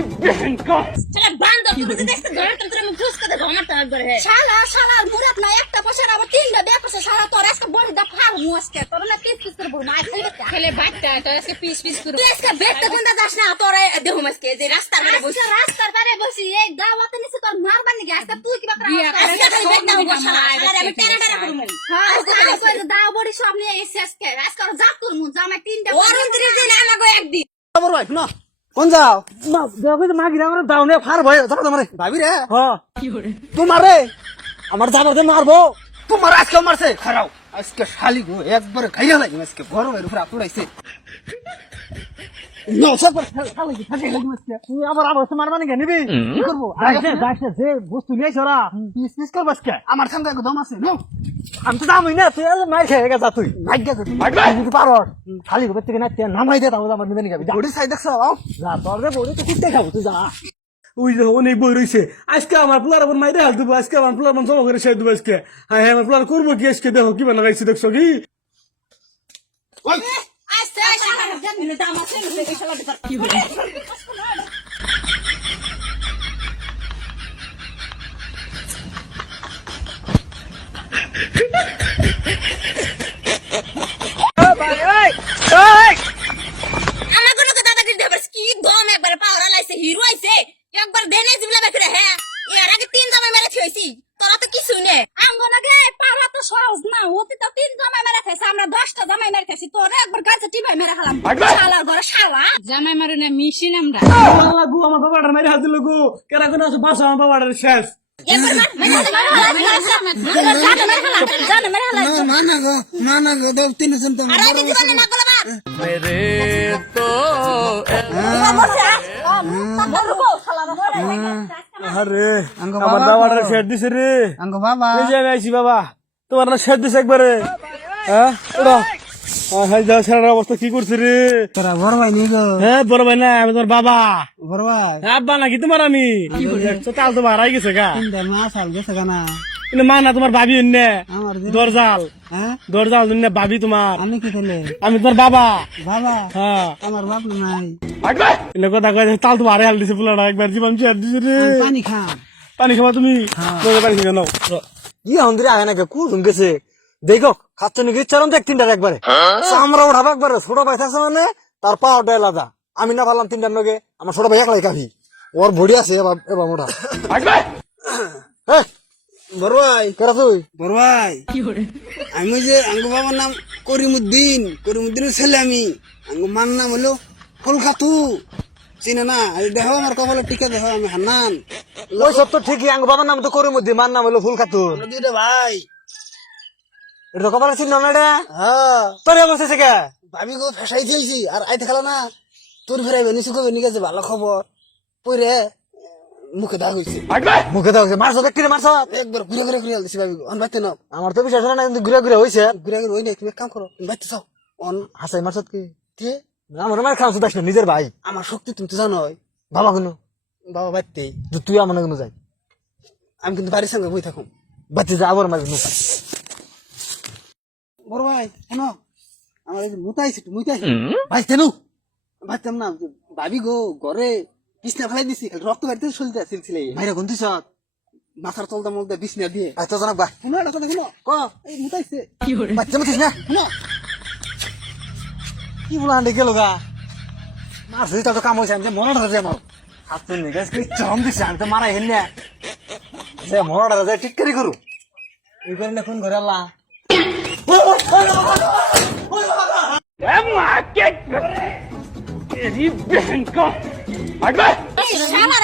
শালা বান্দর তুই তো দেখতে ধরে তোর মুখ ফুস করে ঘমার তো একবার হে শালা মুরাত না একটা পয়সা আবার তিনটা বে পয়সা শালা তোর আজকে বড় দা ফাল মুসকে তোর না পিস পিস করে বল না খেলে বাচ্চা তোর আজকে পিস পিস করে তুই আজকে বেটটা কোনটা যাস না তোর দেহ মাসকে যে রাস্তার ধারে বসি এই দাওয়াতে নিছে তোর মারবার নাকি আজকে তুই কি বাকরা আজকে খালি বেটটা বসা শালা আমি টেরা টেরা করব হ্যাঁ আজকে দাও বড়ি সব নিয়ে এসে আজকে যা তোর মুখ জামা তিনটা 29 দিন আমাগো একদিন খবর ভাই না কোন যাও মা দেখো তো মাগি আমার দাও নে ফার ভয় যাবো তোমারে ভাবি রে হ্যাঁ তোমারে আমার যাবার দে মারবো তোমার আজকে মারছে খারাও আজকে শালি গো একবার খাইয়া লাগি আজকে গরমের উপর আপুড়াইছে না সব শালি কি ফাটে লাগি আজকে তুই আবার মারবা নাকি নিবি কি করব যাইছে যে বস্তু নিয়ে ছড়া পিস পিস করবাস কে আমার সঙ্গে একদম আছে নো আমি তো জামই না তুই মার খেয়ে গেছা তুই ভাগ্য তো তুমি তুই পারো খালি গোবে থেকে না নামাই দে তাও আমার নিবে নিবি বডি সাইড দেখছ যা তোর রে বড়ি তো কুত্তে খাবো তুই যা ওই যে অনেক বই রয়েছে আজকে আমার প্লার আবার মাইরে হাল দেবো আজকে আমার প্লার জমা করে শেষ দেবো আজকে হ্যাঁ আমার প্লার করবো কি আজকে দেখো কি বানাইছি দেখছো কি ওই আস্তে শালা জানি দাম আছে এই শালা কি বলে হিরো আইছে একবার দেনে জিবলা বেকরে হ্যাঁ এর আগে তিন জমা মেরে থইছি তোরা তো কিছু নে আঙ্গনাগে পাওয়া তো সহজ না ওতে তো তিন জমা মেরে খাইছে আমরা 10টা জমা মেরে খাইছি তোরা একবার গাছে টিপে মেরে খেলাম শালার ঘরে শালা জামাই মারু না মিশিন আমরা আল্লাহ গো আমার বাবাটার মাইরে হাল দিল গো কেরা কোন আছে বাসা আমার বাবাটার শেষ একবার জানে মেরে খেলা মানা গো দাও তিনজন তো আরে কি জীবনে না বলবা মেরে তো আরে আমার বাবাটার শেষ দিছে রে আঙ্গ বাবা এই যে আমি আইছি বাবা তোমার না শেষ দিছে একবারে হ্যাঁ ওরা হাই যা সারা অবস্থা কি করছে রে তোরা বড় ভাই নি গো হ্যাঁ বড় ভাই না আমি তোমার বাবা বড় ভাই আব্বা নাকি তোমার আমি তো তাল তো হারাই গেছে গা তিনটা মাস আল গেছে গানা কিন্তু মা না তোমার ভাবি অন্য আমার দরজাল হ্যাঁ দরজাল অন্য ভাবি তোমার আমি কি খেলে আমি তোমার বাবা বাবা হ্যাঁ আমার বাপ নাই এলে কথা কয় তাল তো হারাই হাল দিছে ফুলাটা একবার জীবন শেষ দিছে রে পানি খা পানি খাবা তুমি পানি খেয়ে নাও কি হন্দিরে আয় নাকি কুদুম গেছে দেখো খাচ্ছে নাকি চারণ দেখ তিনটার একবারে আমরা উঠাবো একবারে ছোট ভাই থাকছে মানে তার পাওয়াটা আলাদা আমি না পারলাম তিনটার লগে আমার ছোট ভাই একলাই কাফি ওর ভড়ি আছে এবার মোটা বড় ভাই কেরা তুই বড় ভাই আমি যে আঙ্গ বাবার নাম করিমুদ্দিনের ছেলে আমি আঙ্গ মার নাম হলো ফুলখাতু চিনে না দেখো আমার কপালে টিকা দেখো আমি হান্নান ওই সব তো ঠিকই আঙ্গ বাবার নাম তো করিম উদ্দিন মার নাম হলো ফুল খাতুন দুইটা ভাই এটা তো কপালে চিন্তা না এটা হ্যাঁ তোর অবস্থা কে ভাবি গো ফেসাই দিয়েছি আর আইতে খেলা না তোর ফেরাইবে নিচু করবে নিকে যে ভালো খবর পরে মুখে দাগ হয়েছে মুখে দাও মারছ দেখতে মারছ একবার ঘুরে ঘুরে ঘুরে দিছি ভাবি অন বাইতে নাও আমার তো বিশ্বাস হয় না কিন্তু ঘুরে ঘুরে হয়েছে ঘুরে ঘুরে ওই নাই তুমি এক কাম করো তুমি বাইতে চাও অন হাসাই মারছ কি কে আমার মার খাওয়া শুধাস না নিজের ভাই আমার শক্তি তুমি তো জানো বাবা কোনো বাবা বাইতে তুই আমার কোনো যাই আমি কিন্তু বাড়ির সঙ্গে বই থাকুম বাচ্চা যা আবার মারি বড় ভাই শোনো আমার এই যে মুতাইছে মুতাইছে ভাই তেনু ভাবতাম না যে ভাবি গো ঘরে বিছনা ফেলাই দিছি খালি রক্ত বাড়িতে চলতে সিলসিলে ভাইরা কোন তুই সৎ মাথার তলদা মলদা বিছনা দিয়ে আচ্ছা জানাক বা শোনো এটা কথা শোনো ক এই মুতাইছে বাচ্চা মতিস না শোনো কি বলা আন্ডে গেল গা মার যদি তো কাম হয়েছে আমি যে মনে ধরে আমার হাত তো নিয়ে গেছে চরম দিছে আমি তো মারাই হেন না যে মনে ধরে ঠিক করে করু এই করে না ফোন করে আল্লাহ শালা